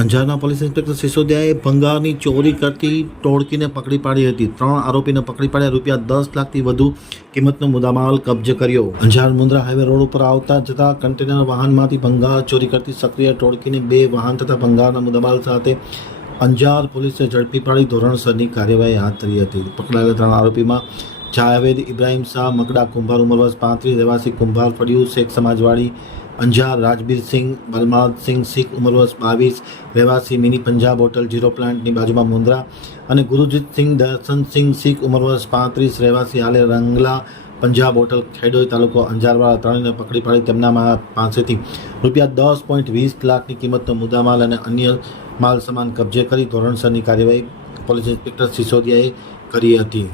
અંજારના police inspector સિસોદિયાએ ભંગારની ચોરી કરતી ટોળકીને પકડી પાડી હતી. ત્રણ આરોપીને પકડી પાડ્યા. રૂપિયા દસ લાખથી વધુ કિંમતનો મુદ્દામાલ કબજે કર્યો. અંજાર મુન્દ્રા હાઈવે રોડ ઉપર આવતા જતા કન્ટેનર વાહનમાંથી ભંગાર ચોરી કરતી સક્રિય ટોળકીને બે વાહન તથા ભંગારના મુદ્દામાલ સાથે અંજાર પોલીસે ઝડપી પાડી ધોરણસરની કાર્યવાહી હાથ ધરી હતી. પકડાયેલા ત્રણ આરોપીમાં જાવેદ ઇબ્રાહીમ શાહ, મકડા કુંભાર ઉમરવર્ષ પાંત્રીસ, રહેવાસી કુંભાર, ફળિયું, શેખ સમાજવાડી, અંજાર રાજબીરસિંહ બલમાદસિંહ શીખ ઉમરવર્ષ બાવીસ, રહેવાસી મિની પંજાબ હોટલ, જીરો પ્લાન્ટની બાજુમાં મુન્દ્રા અને ગુરુજીતસિંહ દર્શનસિંહ શીખ, ઉંમર વર્ષ પાંત્રીસ, રહેવાસી હાલે રંગલા, પંજાબ હોટલ, ખેડોઈ તાલુકો, અંજારવાળા ત્રણેયને પકડી પાડી તેમના પાસેથી રૂપિયા દસ પોઈન્ટ વીસ લાખની કિંમતનો મુદ્દામાલ અને અન્ય માલ સામાન કબજે કરી ધોરણસરની કાર્યવાહી પોલીસ ઇન્સ્પેક્ટર સિસોદિયાએ કરી હતી.